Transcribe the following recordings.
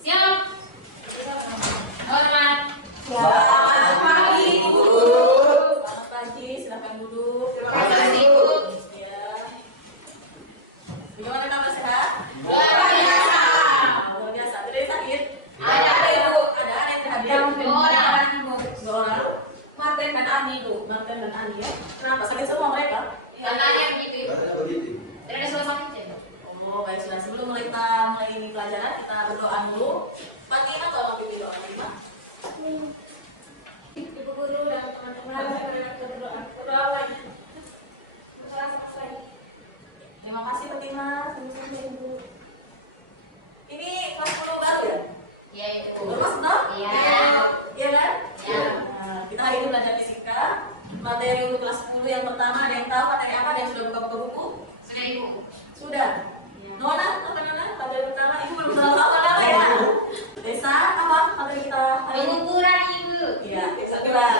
Siap. Hormat. Selamat pagi, Ibu. Selamat pagi, silakan duduk. Terima kasih, Ibu. Ya. Bagaimana kabar, sehat? Luar biasa. Luar biasa. Tidak ada sakit? Ada, Ibu. Ada yang terhadir? Dua orang. Dua orang. Martin dan Ani, Bu. Martin dan Ani ya. Kenapa sakit semua mereka? Katanya begitu, Ibu. Tidak ada suasana. Oh, baik, sudah. Sebelum kita mulai ini pelajaran, kita berdoa dulu. Fatimah, tolong pimpin doa, Fatimah. Ibu guru dan teman-teman berdoa. Berdoa lagi. Terima kasih, Fatimah. Sama-sama, Ibu. Ini kelas 10 baru ya? Iya, Ibu. Baru masuk, toh? Iya. Iya kan? Iya. Nah, kita hari ini belajar fisika. Materi untuk kelas 10 yang pertama, ada yang tahu materi apa? Ada yang sudah buka-buka buku? Sudah, Ibu. Sudah. Nona, apa Nona? Materi pertama, Ibu belum tahu apa ya? Desa, apa materi kita hari ini? Pengukuran, Ibu. Iya, desa gerak.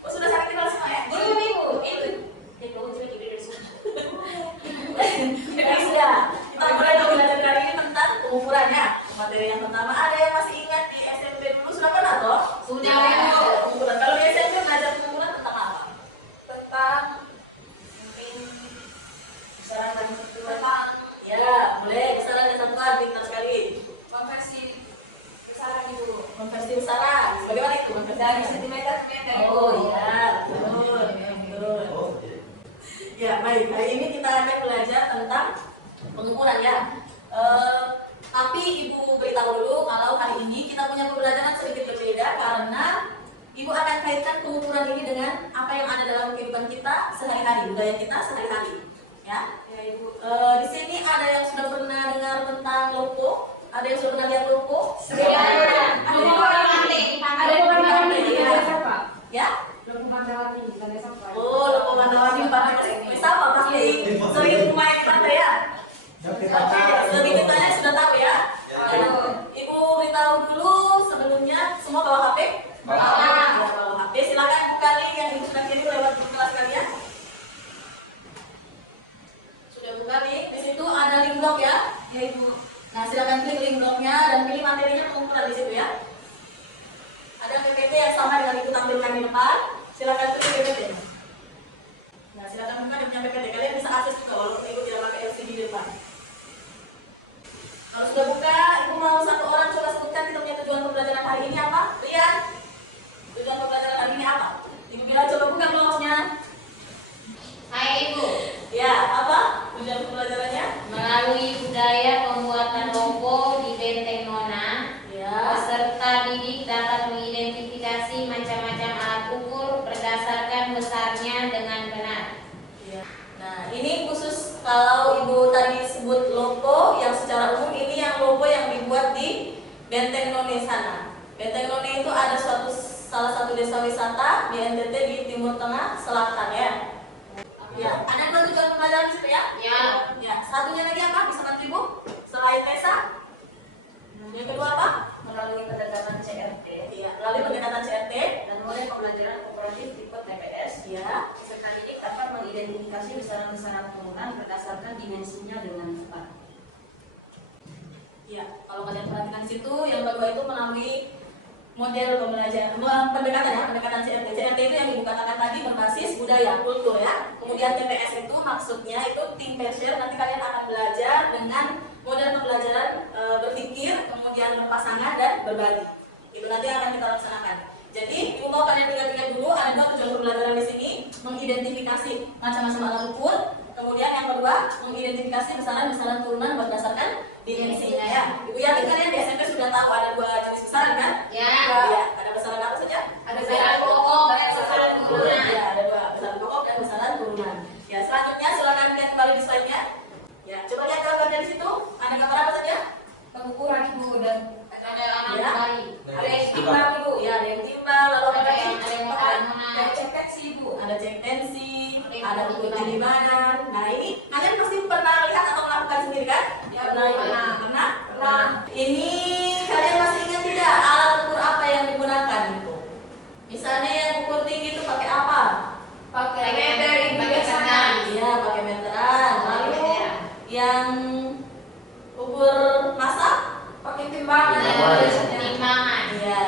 Oh, sudah sakit di kelas 5 ya? Belum, Ibu. Itu. Jadi sudah. Kita mulai dulu belajar kali ini tentang pengukurannya. Materi yang pertama, ada yang masih ingat di SMP dulu sudah pernah toh? Sudah, Ibu. Pengukuran. Kalau di SMP belajar pengukuran tentang apa? Tentang mungkin besaran dan Tentang ya, boleh besaran dan satuan, pintar sekali. konversi besaran Ibu. Konversi besaran. Bagaimana itu konversi? Dari sentimeter ke meter. Oh iya, betul, betul. Ya baik, hari ini kita akan belajar tentang pengukuran ya. Tapi Ibu beritahu dulu kalau hari ini kita punya pembelajaran sedikit berbeda karena Ibu akan kaitkan pengukuran ini dengan apa yang ada dalam kehidupan kita sehari-hari, budaya kita sehari-hari. Ya, Ya Ibu. di sini ada yang sudah pernah dengar tentang lopo, ada yang sudah pernah lihat lopo? Sudah. Ada yang pernah Pantai. Ada yang pernah Pantai, di ya. desa Pak? Ya? Lopo Mandawati di desa Pak. Oh, lopo Mandawati pantai sama pasti sering main ke pantai ya. Oke, lebih detailnya sudah tahu ya. Ibu beritahu dulu sebelumnya semua bawa HP? Bawa. Ya, bawa HP. Silakan buka link yang Ibu sudah kirim lewat grup kelas kalian. Sudah buka link. Di situ ada link blog ya. Ya Ibu. Nah, silakan klik link blognya dan pilih materinya pengukuran di situ ya. Ada PPT yang sama dengan Ibu tampilkan di depan. Silakan klik PPT. Nah, silakan buka dan punya PPT. Kalian bisa akses juga walaupun Ibu tidak pakai LCD di depan. Kalau sudah buka, Ibu mau satu orang coba sebutkan kita punya tujuan pembelajaran hari ini apa? Lihat. Tujuan pembelajaran hari ini apa? Ibu bilang coba buka blognya. Hai, Ibu. Ya, apa? Tujuan pembelajarannya? Melalui budaya pembuatan logo di Benteng Nona, Ya. peserta didik dapat mengidentifikasi macam-macam alat ukur berdasarkan besarnya dengan benar. Ya. Nah, ini khusus kalau Ibu tadi sebut logo yang secara umum ini yang logo yang dibuat di Benteng None sana. Benteng None itu ada salah satu desa wisata di NTT di Timur Tengah Selatan ya. Ya, ada dua tujuan pembelajaran di situ ya? Ya. Ya, satunya lagi apa? Bisa bantu Ibu? Selain desa? Yang kedua apa? Melalui pendekatan CRT Iya, melalui pendekatan CRT. dan model pembelajaran kooperatif tipe TPS, Ya. peserta didik dapat mengidentifikasi besaran-besaran bangunan berdasarkan dimensinya dengan tepat. Ya, kalau kalian perhatikan di situ, yang kedua itu melalui model pembelajaran, pendekatan CRT. CRT itu yang Ibu katakan tadi berbasis budaya, kultur ya. Kemudian TPS itu maksudnya itu team pressure. Nanti kalian akan belajar dengan model pembelajaran berpikir, kemudian berpasangan dan berbagi. Itu nanti akan kita laksanakan. Jadi, Ibu mau kalian ingat-ingat dulu ada dua tujuan pembelajaran di sini, mengidentifikasi macam-macam alat ukur. Kemudian yang kedua, mengidentifikasi besaran-besaran turunan berdasarkan dimensinya ya. Ibu yakin kalian di SMP sudah tahu ada dua jenis besaran kan? Ya. Ya, ada besaran apa saja? Ada besaran pokok dan besaran turunan. Ya, ada dua, besaran pokok dan besaran turunan. Ya, selanjutnya silakan lihat kembali di slide-nya. Ya, coba lihat gambarnya di situ. Ada gambar apa saja? Pengukuran Ibu dan Ada anak Ya. bayi. Ada yang timbang Ibu, ya ada yang timbang, lalu apa lagi? Ada yang hormonal. dan cek tensi Ibu. Ada cek tensi, ada ukur tinggi badan. Nah, ini kalian pasti pernah lihat atau melakukan sendiri kan? Ya, Pernah. pernah. Pernah? Pernah. Ini kalian masih ingat tidak alat ukur apa yang digunakan itu? Misalnya yang ukur massa pakai timbangan. Timbangan. Iya,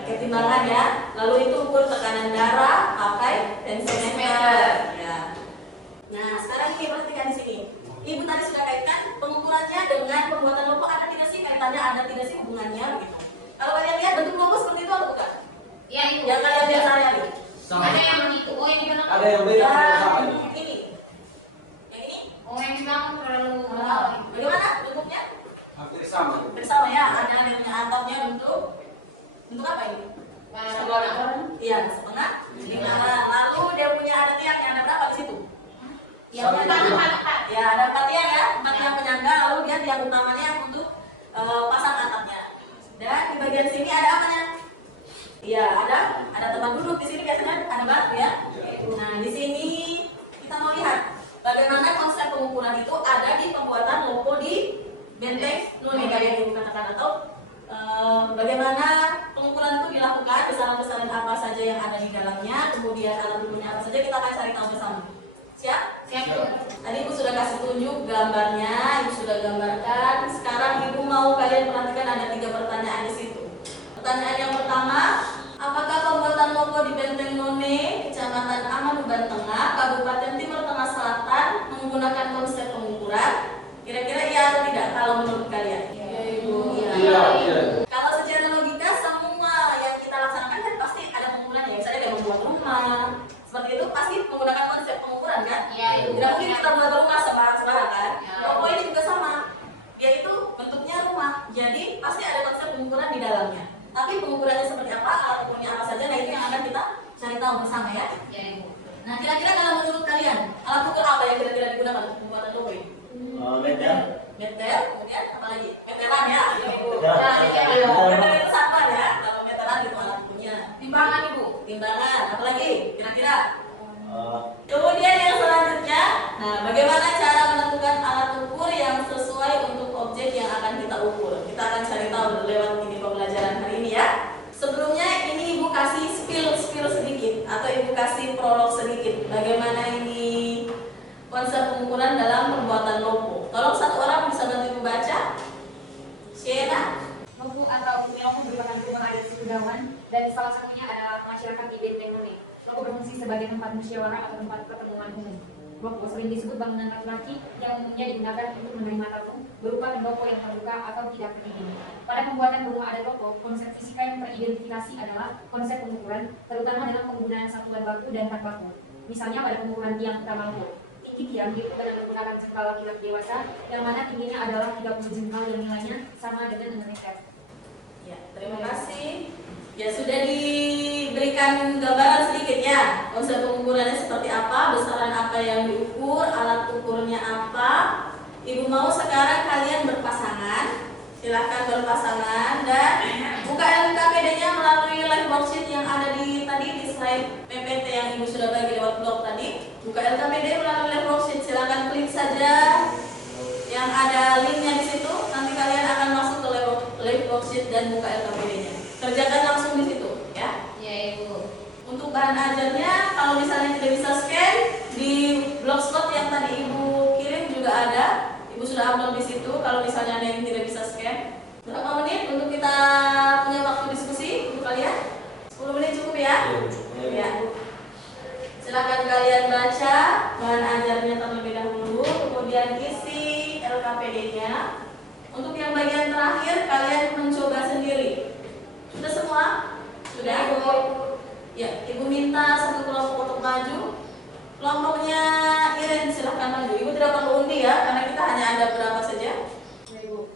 pakai timbangan ya. Lalu itu ukur tekanan darah pakai tensiometer. Ya. Nah, sekarang ini perhatikan di sini. Ibu tadi sudah kaitkan pengukurannya dengan pembuatan logo, ada tidak sih kaitannya, ada tidak sih hubungannya begitu. Kalau kalian lihat bentuk logo seperti itu atau bukan? Ya, Ibu. Yang kalian lihat sehari-hari. Ada yang itu. Oh, ini benar. Ada yang beda sama. Yang ini. Yang ini. Oh, yang bilang terlalu Bagaimana bentuknya? Hampir sama. Bersama ya, ada yang punya atapnya bentuk apa ini? Iya, setengah lingkaran. Lalu dia punya ada tiangnya, ada berapa di situ? yang empat. Ya, ada 4 tiang ya, 4 tiang penyangga. Lalu dia tiang utamanya yang untuk pasang atapnya. Dan di bagian sini ada apanya? Iya, ada tempat duduk. Di sini biasanya ada batu ya. Nah, di sini kita mau lihat bagaimana konsep pengukuran itu ada di pembuatan logo di benteng noni tadi yang ibu katakan, atau bagaimana pengukuran itu dilakukan, besaran-besaran apa saja yang ada di dalamnya, kemudian alat ukurnya apa saja, kita akan cari tahu bersama. Siap? Siap. Tadi ibu sudah kasih tunjuk gambarnya, ibu sudah gambarkan. Sekarang ibu mau kalian perhatikan ada 3 pertanyaan di situ. Pertanyaan yang pertama, apakah pembuatan logo di Benteng None, Kecamatan Amanuban Tengah, Kabupaten Timur Tengah Selatan menggunakan konsep pengukuran? Kira-kira iya atau tidak kalau menurut kalian? Iya, Ibu. Iya. Kalau secara logika semua yang kita laksanakan kan pasti ada pengukurannya. Misalnya kayak membuat rumah, seperti itu pasti menggunakan konsep pengukuran kan? Iya, Ibu. Tidak mungkin kita buat rumah sembarang kan? Ya. Logo ini juga sama. Dia itu bentuknya rumah, jadi pasti ada konsep pengukuran di dalamnya. Tapi pengukurannya seperti apa, alat ukurnya apa saja, nah itu yang akan kita cari tahu bersama ya. Ya, Ibu. Nah, kira-kira kalau menurut kalian alat ukur apa yang kira-kira digunakan untuk pembuatan logo ini? Meter. Meter, kemudian apa lagi? Meteran ya, Ibu. Meteran. Nah, meter itu sama ya. Kalau meteran itu alat ukurnya. Timbangan, Ibu. Timbangan, apa lagi? Kira-kira? Kemudian yang selanjutnya, nah bagaimana cara menentukan alat ukur yang sesuai untuk objek yang akan kita ukur? Kita akan cari tahu lewat ini pembelajaran hari ini ya. Sebelumnya ini ibu kasih spill sedikit atau ibu kasih prolog sedikit. Bagaimana ini konsep pengukuran dalam pembuatan logo? Tolong satu orang bisa bantu ibu baca. Siena. Logo atau logo merupakan rumah adat suku Dawan dan salah satunya adalah masyarakat di Benteng None. Logo berfungsi sebagai tempat musyawarah atau tempat pertemuan umum. Logo sering disebut bangunan laki-laki yang umumnya digunakan untuk menerima tamu, berupa pendopo yang terbuka atau tidak berdiri. Pada pembuatan rumah adat logo, konsep fisika yang teridentifikasi adalah konsep pengukuran, terutama dalam penggunaan satuan baku dan tak baku. Misalnya pada pengukuran tiang utama logo. Tinggi tiang diukur dengan menggunakan jengkal laki-laki dewasa, yang mana tingginya adalah 30 jengkal yang nilainya sama dengan 6 meter. Ya, terima kasih. Ya, sudah diberikan gambaran sedikit ya. Konsep pengukurannya seperti apa, besaran apa yang diukur, alat ukurnya apa. Ibu mau sekarang kalian berpasangan. Silahkan berpasangan dan buka LKPD-nya melalui live worksheet yang ada di slide PPT yang ibu sudah bagi lewat blog tadi. Buka LKPD melalui live worksheet. Silahkan klik saja yang ada linknya di situ. Nanti kalian akan masuk ke live worksheet dan buka LKPD-nya. Kerjakan langsung di situ ya. Ya, Ibu. Untuk bahan ajarnya kalau misalnya tidak bisa scan di blogspot yang tadi ibu kirim juga ada. Ibu sudah upload di situ. Kalau misalnya ada yang tidak bisa scan, berapa menit untuk kita punya waktu diskusi untuk kalian? 10 menit cukup ya? Ya. Silakan kalian baca bahan ajarnya terlebih dahulu, kemudian isi LKPD-nya. Untuk yang bagian terakhir kalian mencoba sendiri. Sudah semua? Sudah? Ibu. Ya, ibu minta satu kelompok untuk maju. Kelompoknya Iren silahkan maju. Ibu tidak perlu undi ya, karena kita hanya ada berapa saja. Ya, Ibu.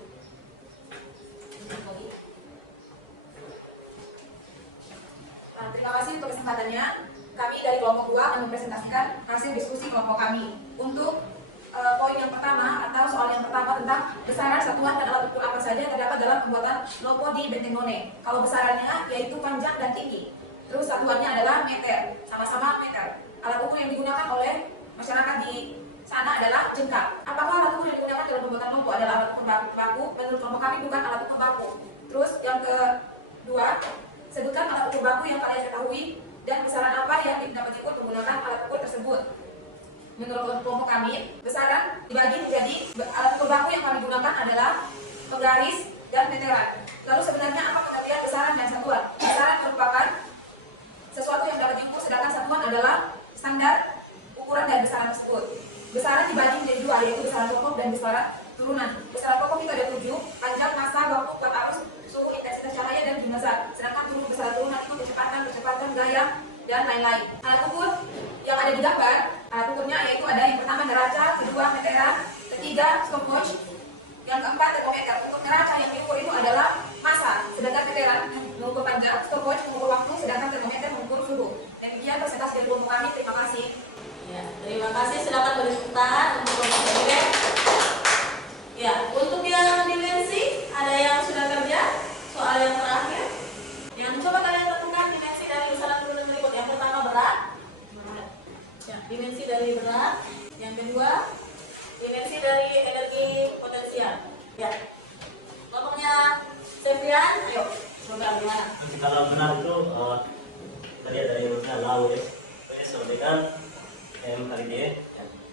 Terima kasih untuk kesempatannya. Kami dari kelompok 2 akan mempresentasikan hasil diskusi kelompok kami. Untuk poin yang pertama atau soal yang pertama tentang besaran satuan dan alat ukur apa saja yang terdapat dalam pembuatan logo di Benteng None. Kalau besarannya yaitu panjang dan tinggi. Terus satuannya adalah meter, sama-sama meter. Alat ukur yang digunakan oleh masyarakat di sana adalah jengkal. Apakah alat ukur yang digunakan dalam pembuatan logo adalah alat ukur baku? Menurut kelompok kami bukan alat ukur baku. Terus yang kedua, sebutkan alat ukur baku yang kalian ketahui dan besaran apa yang dapat diukur menggunakan alat ukur tersebut. Menurut kelompok kami, besaran dibagi menjadi dua, yaitu besaran pokok dan besaran turunan. Besaran pokok itu ada 7, panjang, massa, waktu, kuat arus, suhu, intensitas cahaya, dan gimasa. Sedangkan besaran turunan itu kecepatan, gaya, dan lain-lain. Alat ukur yang ada di gambar, alat ukurnya yaitu ada yang pertama neraca, kedua meteran, ketiga stopwatch, yang keempat termometer. Untuk neraca yang diukur itu adalah massa, sedangkan meteran mengukur panjang, stopwatch mengukur waktu, sedangkan termometer mengukur suhu. Demikian presentasi dari kelompok kami. Terima kasih. Ya, terima kasih. Silakan beri tepuk tangan untuk kelompok kalian. Ya, untuk yang dimensi ada yang sudah kerja soal yang terakhir. Yang coba kalian tentukan dimensi dari besaran turunan berikut. Yang pertama berat. Ya, dimensi dari berat. Yang kedua dimensi dari energi potensial. Ya, kelompoknya Septian, ayo coba gimana? Kalau benar itu tadi ada dari rutnya lau ya. Ini sesuaikan M kali D ya.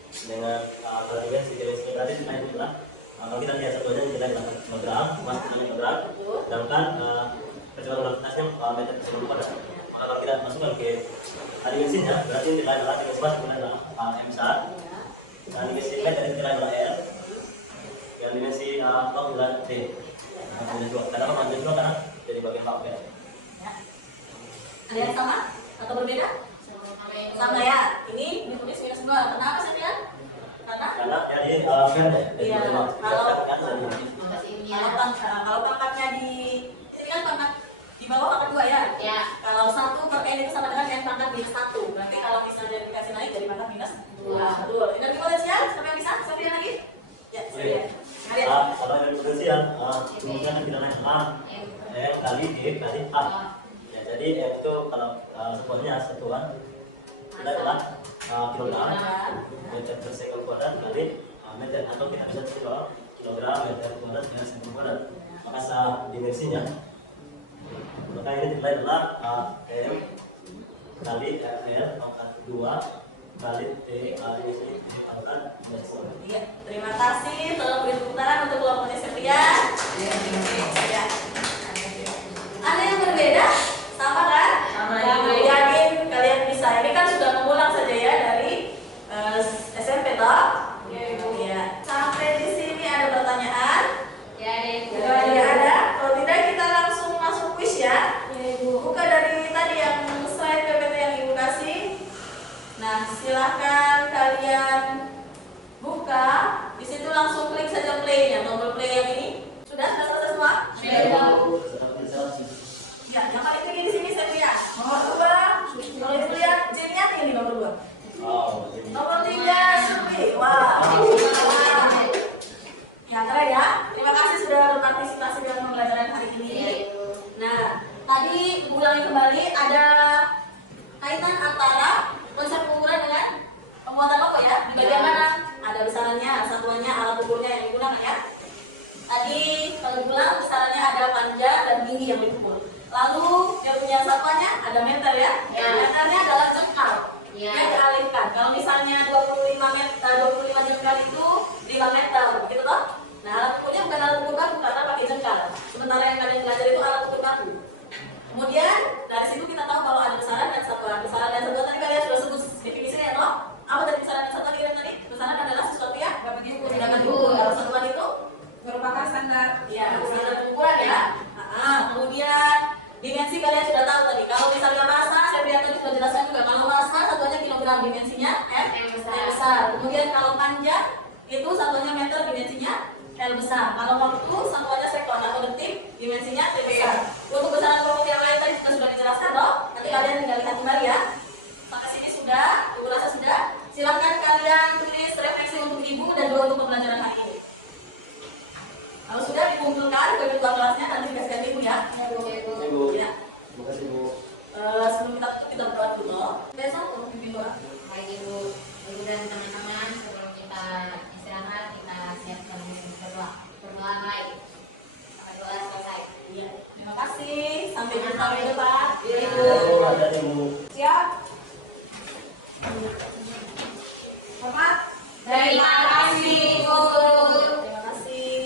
Dengan kalau dimensi tadi sebenarnya itulah kalau kita lihat satunya nilai 8 kilogram, masuk ke kilogram, sedangkan percepatan velocitasnya meter per second kuadrat. Maka kalau kita masukkan ke dimensinya, berarti nilai adalah dimensi mas adalah M besar, dan dimensi P dari nilai adalah R, yang dimensi waktu adalah D. Kenapa panjang juga karena jadi bagian waktu ya. Ada yang sama atau berbeda? Sama ya. Ini ditulis minus 2. Kenapa sih ya? Karena jadi kan iya, kalau pangkatnya di ini kan pangkat di bawah pangkat 2 ya. Ya. Kalau 1 per N itu sama dengan N pangkat minus 1. Berarti kalau misalnya dikasih naik dari pangkat minus 2. Betul. Energi potensial siapa yang bisa? Siapa yang lagi? Ya, saya. kalau energi potensial kemungkinan tidak naik M kali D kali A. Ya, jadi M itu kalau semuanya satuan itu adalah kilogram meter per second kuadrat kali meter, atau kita bisa kilogram meter kuadrat dengan second kuadrat. Maka dimensinya maka ini nilai adalah M kali R pangkat 2 kali T kali T pangkat minus 1. Iya, terima kasih. Tolong beri tepuk tangan untuk kelompoknya Septia. Ya. Ada yang berbeda? Sama kan? Sama. Yakin kalian bisa. Ini kan sudah mengulang saja ya dari SMP toh? Iya. Sampai di sini ada pertanyaan? Ya, Tidak ada. Kalau tidak kita langsung masuk kuis ya. Buka dari tadi yang slide PPT yang Ibu kasih. Nah, silahkan kalian buka. Di situ langsung klik saja play-nya, tombol play yang ini. Sudah selesai semua? Ya, yang paling tinggi di sini saya lihat. Nomor 2. Kalau Ibu lihat C-nya tinggi nomor 2. Nomor 3 Supi. Wah. Ya, keren ya. Terima kasih sudah berpartisipasi dalam pembelajaran hari ini. Nah, tadi ulangi kembali ada kaitan antara konsep pengukuran dengan penguatan logo ya. Di bagian mana? Ada besarannya, satuannya, alat ukurnya yang digunakan ya. Tadi kalau diulang besarannya ada panjang dan tinggi yang diukur. Lalu yang punya satuannya ada meter ya. Meternya adalah jengkal. Yang dialihkan. Kalau misalnya 25 jengkal itu 5 meter, begitu toh? Nah, alat ukurnya bukan alat ukur baku karena pakai jengkal. Sementara yang kalian belajar itu alat ukur baku. Kemudian dari situ kita tahu bahwa ada besaran dan satuan. Besaran dan satuan tadi kalian sudah sebut definisinya ya toh? Apa tadi besaran dan satuan tadi? Besaran adalah sesuatu yang dapat diukur, tidak diukur. Kalau satuan itu Merupakan standar. ya, standar ukuran ya. Kemudian dimensi kalian sudah tahu tadi. Kalau misalnya massa, saya lihat tadi sudah jelaskan juga. Kalau massa satuannya kilogram, dimensinya M besar. Kemudian kalau panjang itu satuannya meter, dimensinya L besar. Kalau waktu satuannya sekon atau detik, dimensinya T besar. Untuk besaran kelompok yang lain tadi sudah dijelaskan loh. Nanti kalian tinggal lihat kembali ya. Sampai sini sudah, Ibu rasa sudah. Silahkan kalian tulis refleksi untuk Ibu dan juga untuk pembelajaran hari ini. Kalau sudah dikumpulkan bagi ketua kelasnya nanti dikasihkan Ibu ya. Ibu. Ya. Terima kasih Bu. Sebelum kita tutup kita berdoa dulu. Besok untuk pimpin doa. Baik Ibu dan teman-teman, sebelum kita istirahat kita siapkan berdoa. Berdoa baik. Sampai doa selesai. Iya. Terima kasih. Sampai jumpa minggu depan. Ibu, ada Ibu. Siap? Hormat. Terima kasih Ibu. Terima kasih.